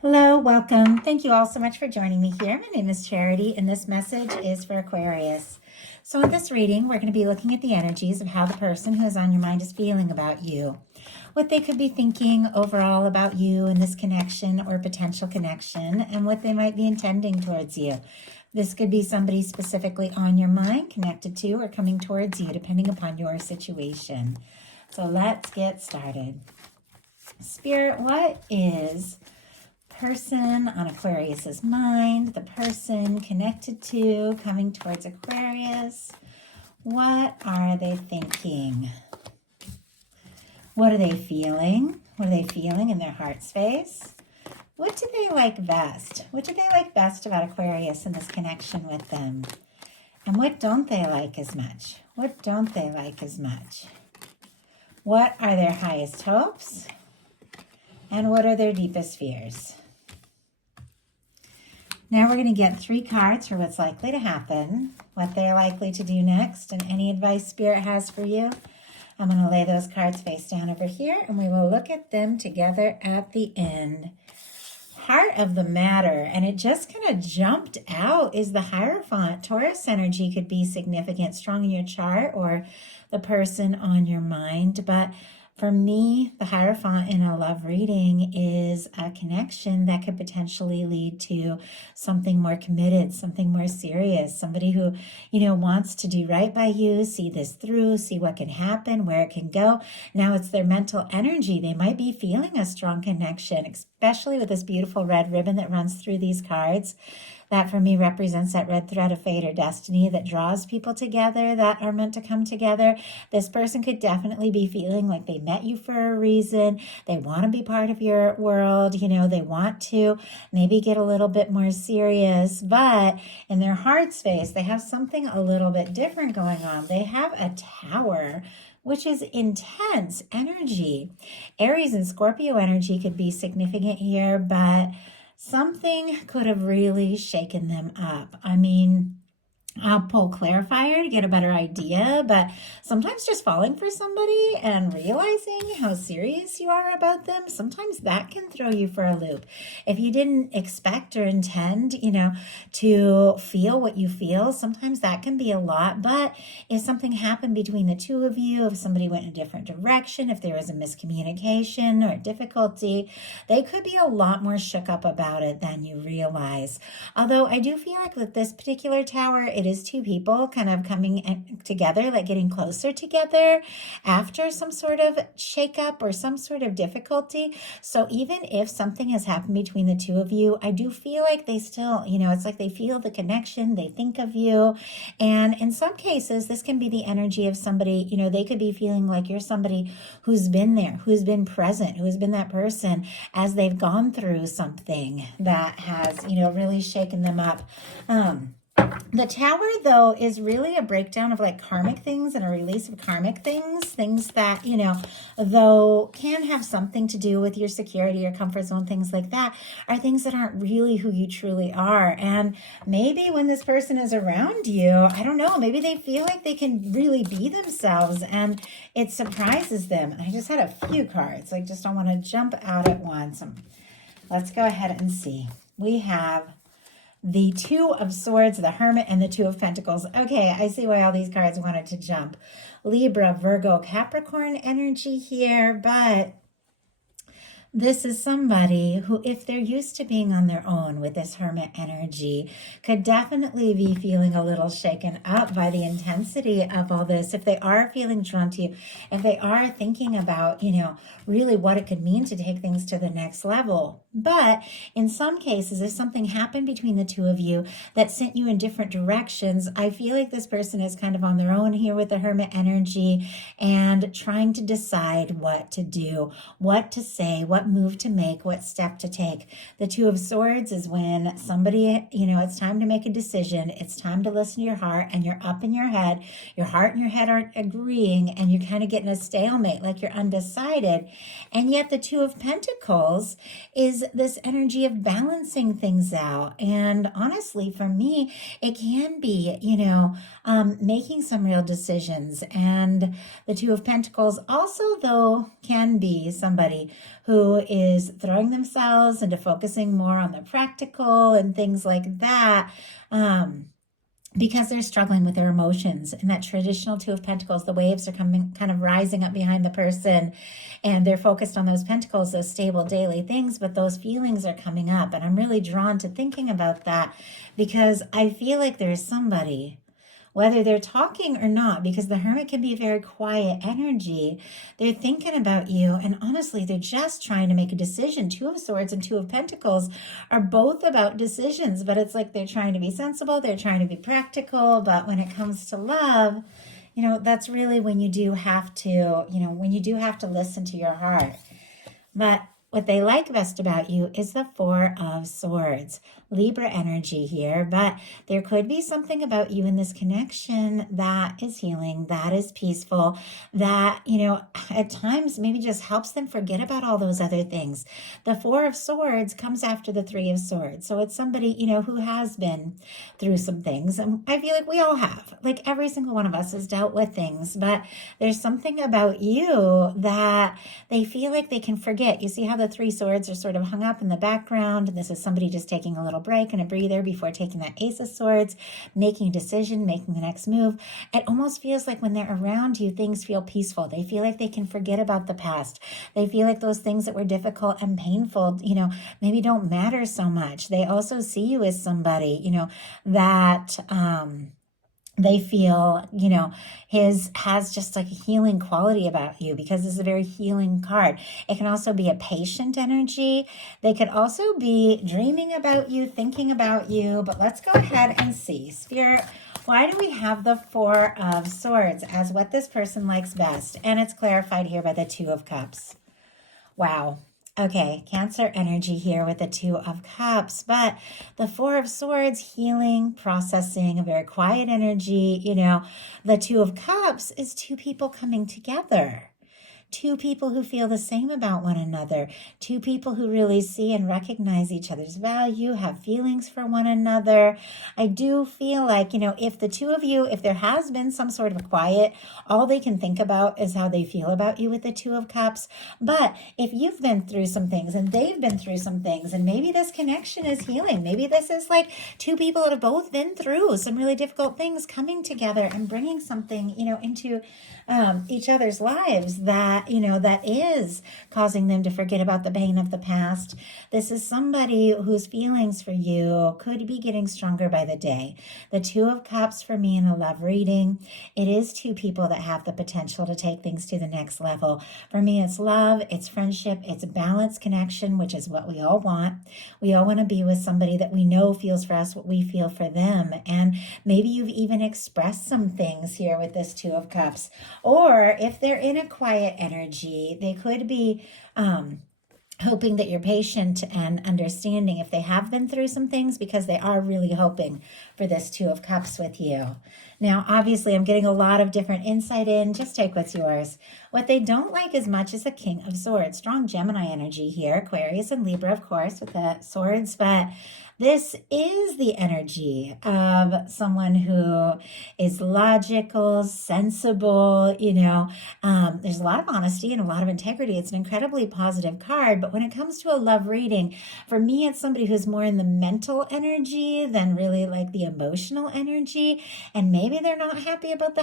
Hello, welcome. Thank you all so much for joining me here. My name is Charity, and this message is for Aquarius. So, in this reading, we're going to be looking at the energies of how the person who is on your mind is feeling about you, what they could be thinking overall about you and this connection or potential connection, and what they might be intending towards you. This could be somebody specifically on your mind, connected to, or coming towards you, depending upon your situation. So, let's get started. Spirit, what is person on Aquarius's mind, the person connected to, coming towards Aquarius? What are they thinking? What are they feeling? What are they feeling in their heart space? What do they like best? What do they like best about Aquarius and this connection with them? And what don't they like as much? What don't they like as much? What are their highest hopes? And what are their deepest fears? Now we're going to get 3 cards for what's likely to happen, what they're likely to do next, and any advice Spirit has for you. I'm going to lay those cards face down over here, and we will look at them together at the end. Heart of the matter, and it just kind of jumped out, is the Hierophant. Taurus energy could be significant, strong in your chart, or the person on your mind, but for me, the Hierophant in a love reading is a connection that could potentially lead to something more committed, something more serious, somebody who, wants to do right by you, see this through, see what can happen, where it can go. Now it's their mental energy. They might be feeling a strong connection, especially with this beautiful red ribbon that runs through these cards. That for me represents that red thread of fate or destiny that draws people together that are meant to come together. This person could definitely be feeling like they met you for a reason. They want to be part of your world. They want to maybe get a little bit more serious, but in their heart space, they have something a little bit different going on. They have a Tower, which is intense energy. Aries and Scorpio energy could be significant here, but something could have really shaken them up. I'll pull clarifier to get a better idea, but sometimes just falling for somebody and realizing how serious you are about them, sometimes that can throw you for a loop. If you didn't expect or intend, to feel what you feel, sometimes that can be a lot. But if something happened between the two of you, if somebody went in a different direction, if there was a miscommunication or difficulty, they could be a lot more shook up about it than you realize. Although I do feel like with this particular Tower, it is 2 people kind of coming together, like getting closer together after some sort of shakeup or some sort of difficulty. So even if something has happened between the 2 of you, I do feel like they still, it's like they feel the connection, they think of you. And in some cases, this can be the energy of somebody, they could be feeling like you're somebody who's been there, who's been present, who's been that person as they've gone through something that has, really shaken them up. The Tower, though, is really a breakdown of like karmic things and a release of karmic things that, though can have something to do with your security or comfort zone, things like that, are things that aren't really who you truly are. And maybe when this person is around you, I don't know, maybe they feel like they can really be themselves and it surprises them. And I just had a few cards, like just don't want to jump out at once. Let's go ahead and see. We have the 2 of Swords, the Hermit, and the 2 of Pentacles. Okay, I see why all these cards wanted to jump. Libra, Virgo, Capricorn energy here, but this is somebody who, if they're used to being on their own with this Hermit energy, could definitely be feeling a little shaken up by the intensity of all this. If they are feeling drawn to you, if they are thinking about, really what it could mean to take things to the next level. But in some cases, if something happened between the 2 of you that sent you in different directions, I feel like this person is kind of on their own here with the Hermit energy and trying to decide what to do, what to say, what move to make, what step to take. The 2 of Swords is when somebody, it's time to make a decision. It's time to listen to your heart, and you're up in your head. Your heart and your head aren't agreeing, and you kind of get in a stalemate, like you're undecided. And yet the 2 of Pentacles is this energy of balancing things out. And honestly, for me, it can be, making some real decisions. And the 2 of Pentacles also, though, can be somebody who who is throwing themselves into focusing more on the practical and things like that, because they're struggling with their emotions. And that traditional Two of Pentacles, the waves are coming, kind of rising up behind the person, and they're focused on those pentacles, those stable daily things, but those feelings are coming up. And I'm really drawn to thinking about that because I feel like there's somebody, whether they're talking or not, because the Hermit can be a very quiet energy, they're thinking about you, and honestly, they're just trying to make a decision. Two of Swords and Two of Pentacles are both about decisions, but it's like they're trying to be sensible, they're trying to be practical, but when it comes to love, that's really when you do have to, when you do have to listen to your heart. But what they like best about you is the Four of Swords. Libra energy here, but there could be something about you in this connection that is healing, that is peaceful, that, at times maybe just helps them forget about all those other things. The Four of Swords comes after the Three of Swords. So it's somebody, who has been through some things. And I feel like we all have, like every single one of us has dealt with things, but there's something about you that they feel like they can forget. You see how the Three Swords are sort of hung up in the background, and this is somebody just taking a little break and a breather before taking that Ace of Swords, making a decision, making the next move. It almost feels like when they're around you, things feel peaceful. They feel like they can forget about the past. They feel like those things that were difficult and painful, maybe don't matter so much. They also see you as somebody, that, they feel, has just like a healing quality about you, because this is a very healing card. It can also be a patient energy. They could also be dreaming about you, thinking about you, but let's go ahead and see. Spirit, why do we have the Four of Swords as what this person likes best? And it's clarified here by the Two of Cups. Wow. Okay, Cancer energy here with the Two of Cups, but the Four of Swords, healing, processing, a very quiet energy. The Two of Cups is two people coming together. Two people who feel the same about one another. Two people who really see and recognize each other's value, have feelings for one another. I do feel like, if the two of you, if there has been some sort of quiet, all they can think about is how they feel about you with the Two of Cups. But if you've been through some things and they've been through some things, and maybe this connection is healing, maybe this is like two people that have both been through some really difficult things coming together and bringing something, into each other's lives that, that is causing them to forget about the pain of the past. This is somebody whose feelings for you could be getting stronger by the day. The Two of Cups for me in a love reading, it is two people that have the potential to take things to the next level. For me, it's love, it's friendship, it's balanced connection, which is what we all want. We all want to be with somebody that we know feels for us what we feel for them. And maybe you've even expressed some things here with this Two of Cups. Or if they're in a quiet energy, they could be hoping that you're patient and understanding if they have been through some things, because they are really hoping for this Two of Cups with you. Now, obviously, I'm getting a lot of different insight in. Just take what's yours. What they don't like as much is a King of Swords. Strong Gemini energy here. Aquarius and Libra, of course, with the swords. But this is the energy of someone who is logical, sensible, there's a lot of honesty and a lot of integrity. It's an incredibly positive card. But when it comes to a love reading, for me, it's somebody who's more in the mental energy than really like the emotional energy. And maybe they're not happy about the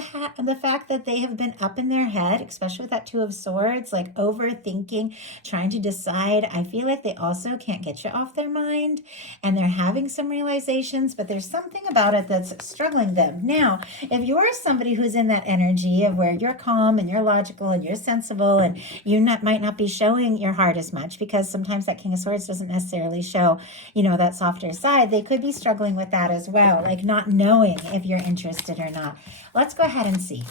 fact that they have been up in their head, especially with that Two of Swords, like overthinking, trying to decide. I feel like they also can't get you off their mind, and they're having some realizations, but there's something about it that's struggling them. Now, if you're somebody who's in that energy of where you're calm and you're logical and you're sensible, and you might not be showing your heart as much, because sometimes that King of Swords doesn't necessarily show, that softer side, they could be struggling with that as well, like not knowing if you're interested or not. Let's go ahead and see.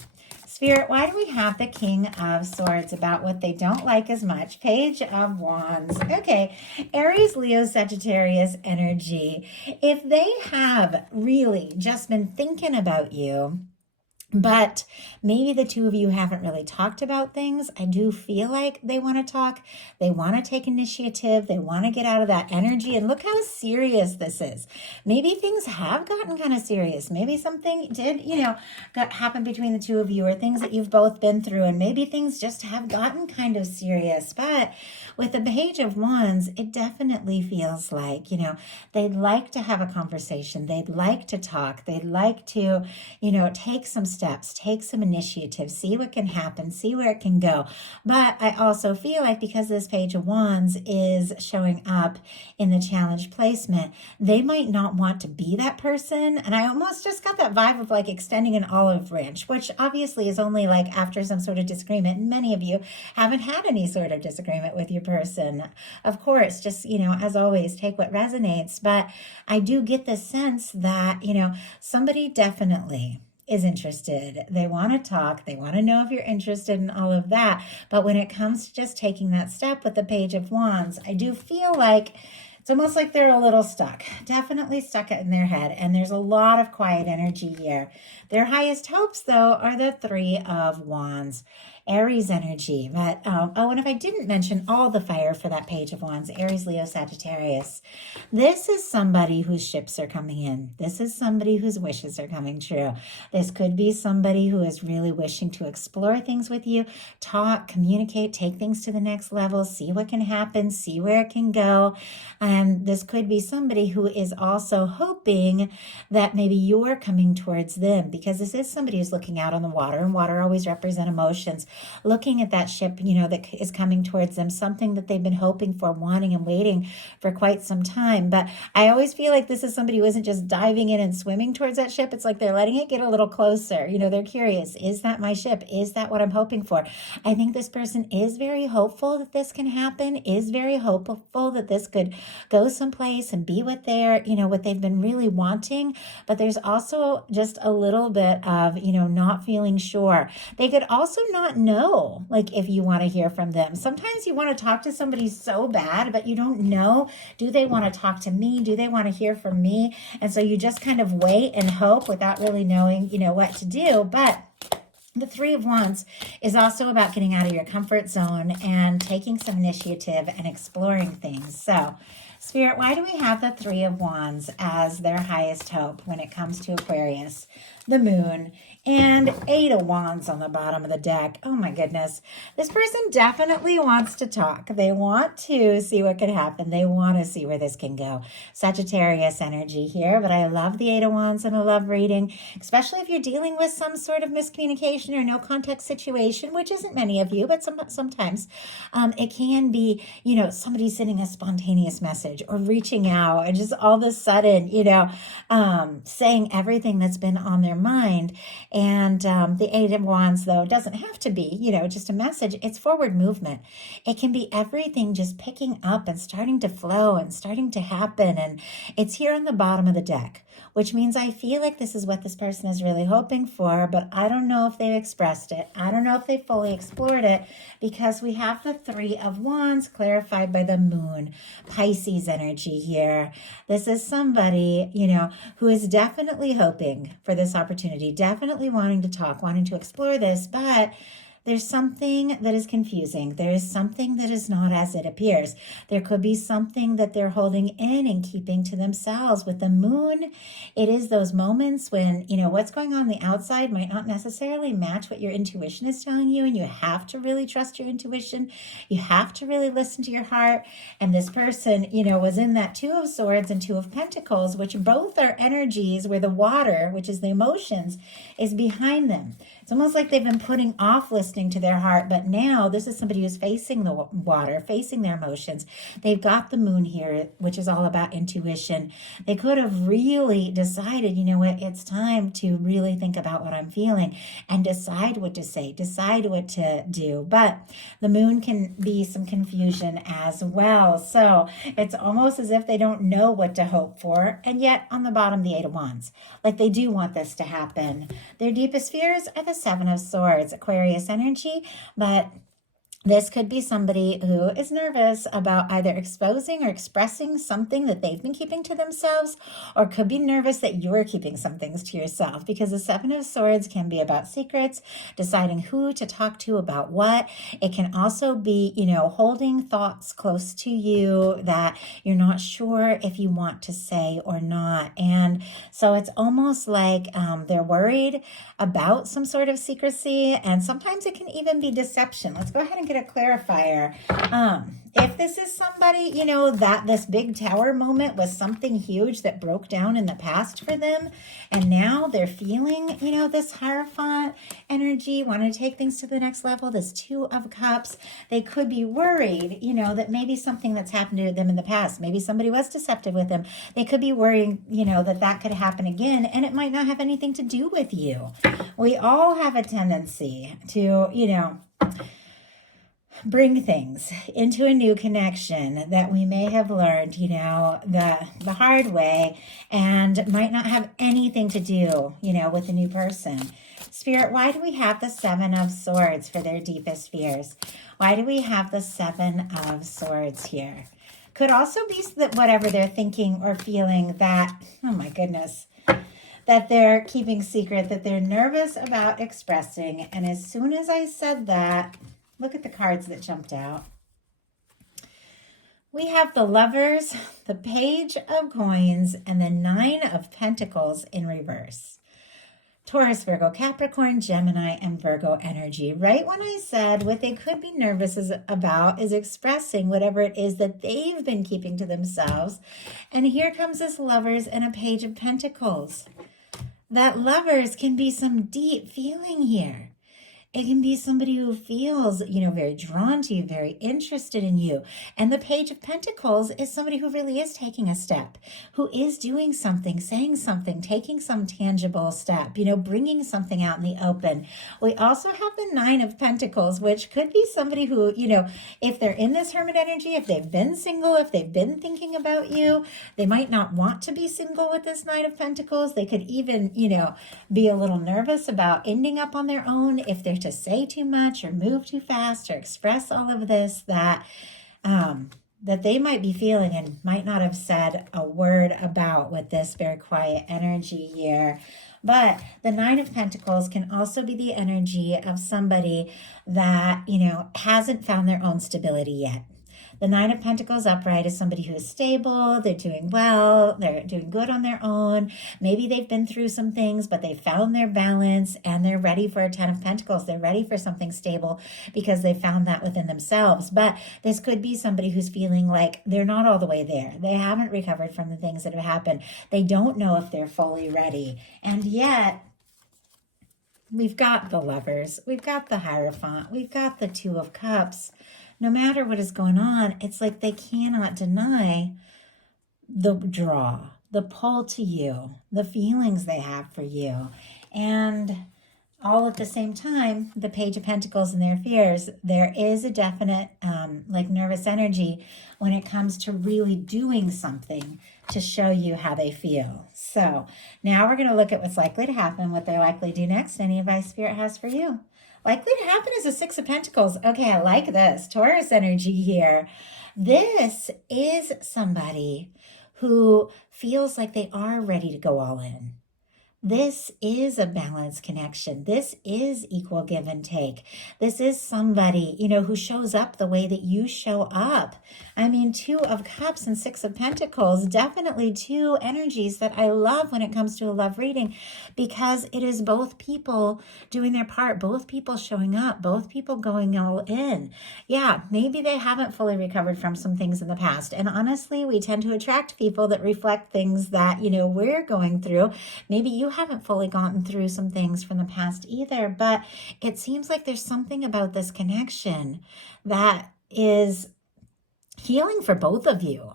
Spirit, why do we have the King of Swords about what they don't like as much? Page of Wands. Okay, Aries, Leo, Sagittarius energy. If they have really just been thinking about you, But maybe the two of you haven't really talked about things. I do feel like they want to talk. They want to take initiative. They want to get out of that energy. And look how serious this is. Maybe things have gotten kind of serious. Maybe something did, happen between the two of you, or things that you've both been through. And maybe things just have gotten kind of serious. But with the Page of Wands, it definitely feels like, they'd like to have a conversation. They'd like to talk. They'd like to, take some steps, take some initiative, see what can happen, see where it can go. But I also feel like because this Page of Wands is showing up in the challenge placement, they might not want to be that person. And I almost just got that vibe of like extending an olive branch, which obviously is only like after some sort of disagreement. Many of you haven't had any sort of disagreement with your person. Of course, just, as always, take what resonates. But I do get the sense that, somebody definitely is interested. They want to talk. They want to know if you're interested in all of that. But when it comes to just taking that step with the Page of Wands, I do feel like it's almost like they're a little stuck, definitely stuck in their head. And there's a lot of quiet energy here. Their highest hopes, though, are the Three of Wands. Aries energy. But and if I didn't mention all the fire for that Page of Wands, Aries, Leo, Sagittarius, this is somebody whose ships are coming in. This is somebody whose wishes are coming true. This could be somebody who is really wishing to explore things with you, talk, communicate, take things to the next level, see what can happen, see where it can go. And this could be somebody who is also hoping that maybe you're coming towards them, because this is somebody who's looking out on the water, and water always represents emotions. Looking at that ship, that is coming towards them, something that they've been hoping for, wanting and waiting for quite some time. But I always feel like this is somebody who isn't just diving in and swimming towards that ship. It's like they're letting it get a little closer. They're curious. Is that my ship? Is that what I'm hoping for? I think this person is very hopeful that this can happen, is very hopeful that this could go someplace and be what they've been really wanting. But there's also just a little bit of, not feeling sure. They could also not know, like, if you want to hear from them. Sometimes you want to talk to somebody so bad, but you don't know, do they want to talk to me? Do they want to hear from me? And so you just kind of wait and hope without really knowing, what to do. But the Three of Wands is also about getting out of your comfort zone and taking some initiative and exploring things. So, Spirit, why do we have the Three of Wands as their highest hope when it comes to Aquarius? The Moon, and Eight of Wands on the bottom of the deck. Oh my goodness. This person definitely wants to talk. They want to see what could happen. They want to see where this can go. Sagittarius energy here, but I love the Eight of Wands and I love reading, especially if you're dealing with some sort of miscommunication or no context situation, which isn't many of you, but sometimes it can be, somebody sending a spontaneous message or reaching out and just all of a sudden, saying everything that's been on their mind. And the Eight of Wands, though, doesn't have to be, just a message. It's forward movement. It can be everything just picking up and starting to flow and starting to happen. And it's here on the bottom of the deck, which means I feel like this is what this person is really hoping for, but I don't know if they've expressed it. I don't know if they fully explored it, because we have the Three of Wands clarified by the Moon, Pisces energy here. This is somebody, who is definitely hoping for this opportunity, definitely wanting to talk, wanting to explore this, but there's something that is confusing. There is something that is not as it appears. There could be something that they're holding in and keeping to themselves. With the Moon, it is those moments when, what's going on the outside might not necessarily match what your intuition is telling you, and you have to really trust your intuition. You have to really listen to your heart. And this person, was in that Two of Swords and Two of Pentacles, which both are energies where the water, which is the emotions, is behind them. It's almost like they've been putting off listening to their heart, but now this is somebody who's facing the water, facing their emotions. They've got the Moon here, which is all about intuition. They could have really decided, it's time to really think about what I'm feeling and decide what to say, decide what to do. But the Moon can be some confusion as well. So it's almost as if they don't know what to hope for. And yet on the bottom, the Eight of Wands, like they do want this to happen. Their deepest fears are the Seven of Swords, Aquarius energy, but This could be somebody who is nervous about either exposing or expressing something that they've been keeping to themselves, or could be nervous that you're keeping some things to yourself, because the Seven of Swords can be about secrets, deciding who to talk to about what. It can also be, holding thoughts close to you that you're not sure if you want to say or not. And so it's almost like they're worried about some sort of secrecy, and sometimes it can even be deception. Let's go ahead and get a clarifier. If this is somebody, that this big tower moment was something huge that broke down in the past for them, and now they're feeling, this Hierophant energy, want to take things to the next level, this Two of Cups, they could be worried, that maybe something that's happened to them in the past, maybe somebody was deceptive with them. They could be worrying, that could happen again, and it might not have anything to do with you. We all have a tendency to, bring things into a new connection that we may have learned, the hard way, and might not have anything to do, with the new person. Spirit, why do we have the Seven of Swords for their deepest fears? Why do we have the Seven of Swords here? Could also be that whatever they're thinking or feeling that, oh my goodness, that they're keeping secret, that they're nervous about expressing. And as soon as I said that, look at the cards that jumped out. We have the Lovers, the Page of Coins, and the Nine of Pentacles in reverse. Taurus, Virgo, Capricorn, Gemini, and Virgo energy. Right when I said what they could be nervous about is expressing whatever it is that they've been keeping to themselves. And here comes this Lovers and a Page of Pentacles. That Lovers can be some deep feeling here. It can be somebody who feels, very drawn to you, very interested in you. And the Page of Pentacles is somebody who really is taking a step, who is doing something, saying something, taking some tangible step, bringing something out in the open. We also have the Nine of Pentacles, which could be somebody who, if they're in this Hermit energy, if they've been single, if they've been thinking about you, they might not want to be single with this Nine of Pentacles. They could even, be a little nervous about ending up on their own if they're to say too much or move too fast or express all of this that they might be feeling and might not have said a word about with this very quiet energy here. But the Nine of Pentacles can also be the energy of somebody that, hasn't found their own stability yet. The Nine of Pentacles upright is somebody who is stable, they're doing well, they're doing good on their own. Maybe they've been through some things, but they found their balance and they're ready for a Ten of Pentacles. They're ready for something stable because they found that within themselves. But this could be somebody who's feeling like they're not all the way there. They haven't recovered from the things that have happened. They don't know if they're fully ready. And yet, we've got the Lovers, we've got the Hierophant, we've got the Two of Cups. No matter what is going on, it's like they cannot deny the draw, the pull to you, the feelings they have for you. And all at the same time, the Page of Pentacles and their fears, there is a definite nervous energy when it comes to really doing something to show you how they feel. So now we're going to look at what's likely to happen, what they're likely to do next, any advice Spirit has for you. Likely to happen is a Six of Pentacles. Okay, I like this. Taurus energy here. This is somebody who feels like they are ready to go all in. This is a balanced connection. This is equal give and take. This is somebody, who shows up the way that you show up. I mean, Two of Cups and Six of Pentacles, definitely two energies that I love when it comes to a love reading, because it is both people doing their part, both people showing up, both people going all in. Yeah, maybe they haven't fully recovered from some things in the past. And honestly, we tend to attract people that reflect things that, we're going through. Maybe you haven't fully gotten through some things from the past either, but it seems like there's something about this connection that is healing for both of you.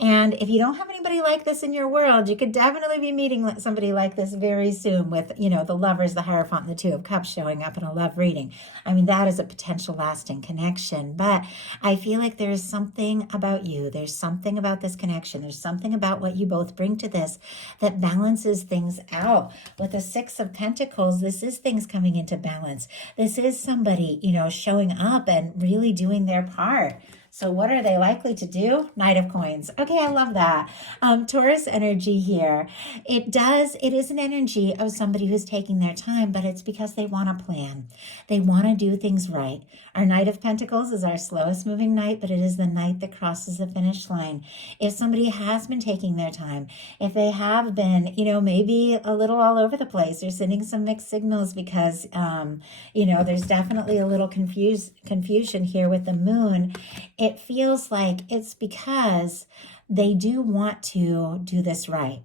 And if you don't have anybody like this in your world, you could definitely be meeting somebody like this very soon with, the Lovers, the Hierophant, and the Two of Cups showing up in a love reading. I mean, that is a potential lasting connection. But I feel like there's something about you. There's something about this connection. There's something about what you both bring to this that balances things out. With the Six of Pentacles, this is things coming into balance. This is somebody, showing up and really doing their part. So what are they likely to do? Knight of Coins. Okay, I love that. Taurus energy here. It is an energy of somebody who's taking their time, but it's because they want a plan. They want to do things right. Our Knight of Pentacles is our slowest moving knight, but it is the knight that crosses the finish line. If somebody has been taking their time, if they have been, maybe a little all over the place, they're sending some mixed signals because, there's definitely a little confusion here with the moon. It feels like it's because they do want to do this right.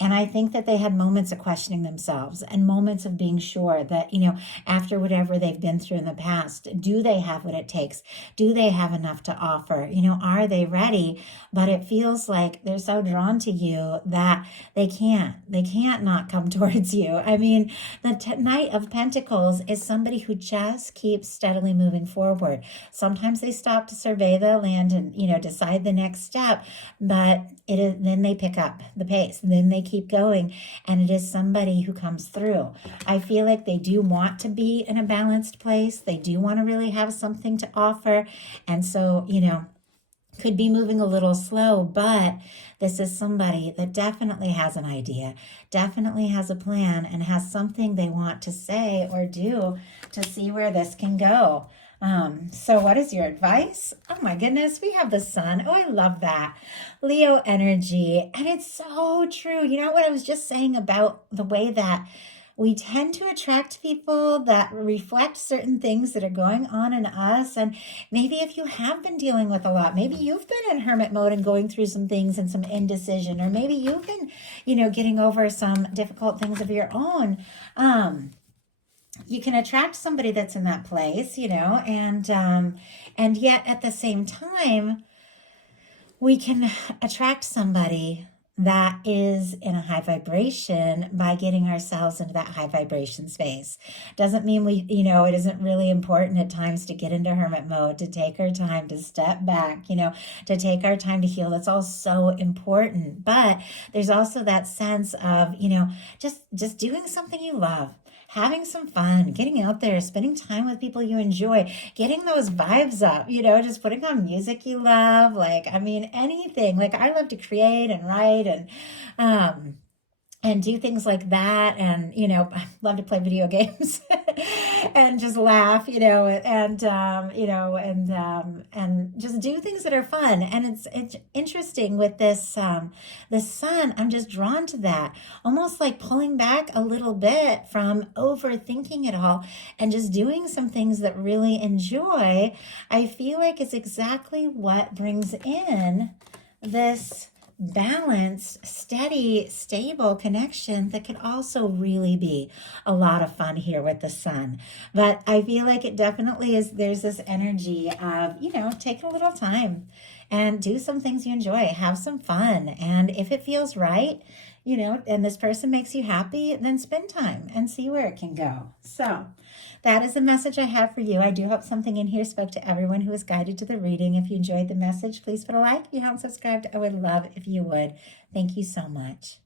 And I think that they had moments of questioning themselves and moments of being sure that, after whatever they've been through in the past, do they have what it takes? Do they have enough to offer? Are they ready? But it feels like they're so drawn to you that they can't not come towards you. I mean, the Knight of Pentacles is somebody who just keeps steadily moving forward. Sometimes they stop to survey the land and, decide the next step, but then they pick up the pace. Then they keep going, and it is somebody who comes through. I feel like they do want to be in a balanced place. They do want to really have something to offer, and so could be moving a little slow, but this is somebody that definitely has an idea, definitely has a plan, and has something they want to say or do to see where this can go. So what is your advice? Oh my goodness, we have the Sun. Oh, I love that. Leo energy. And it's so true. You know what I was just saying about the way that we tend to attract people that reflect certain things that are going on in us. And maybe if you have been dealing with a lot, maybe you've been in hermit mode and going through some things and some indecision, or maybe you've been, getting over some difficult things of your own. You can attract somebody that's in that place, and yet at the same time, we can attract somebody that is in a high vibration by getting ourselves into that high vibration space. Doesn't mean it isn't really important at times to get into hermit mode, to take our time, to step back, to take our time to heal. That's all so important. But there's also that sense of, just doing something you love. Having some fun, getting out there, spending time with people you enjoy, getting those vibes up, just putting on music you love, anything. Like, I love to create and write and do things like that. And, I love to play video games and just laugh, and just do things that are fun. And it's interesting with this, the Sun, I'm just drawn to that, almost like pulling back a little bit from overthinking it all and just doing some things that really enjoy. I feel like it's exactly what brings in this balanced, steady, stable connection that could also really be a lot of fun here with the Sun. But I feel like it definitely is, there's this energy of, take a little time and do some things you enjoy, have some fun. And if it feels right, and this person makes you happy, then spend time and see where it can go. So that is the message I have for you. I do hope something in here spoke to everyone who was guided to the reading. If you enjoyed the message, please put a like. If you haven't subscribed, I would love if you would. Thank you so much.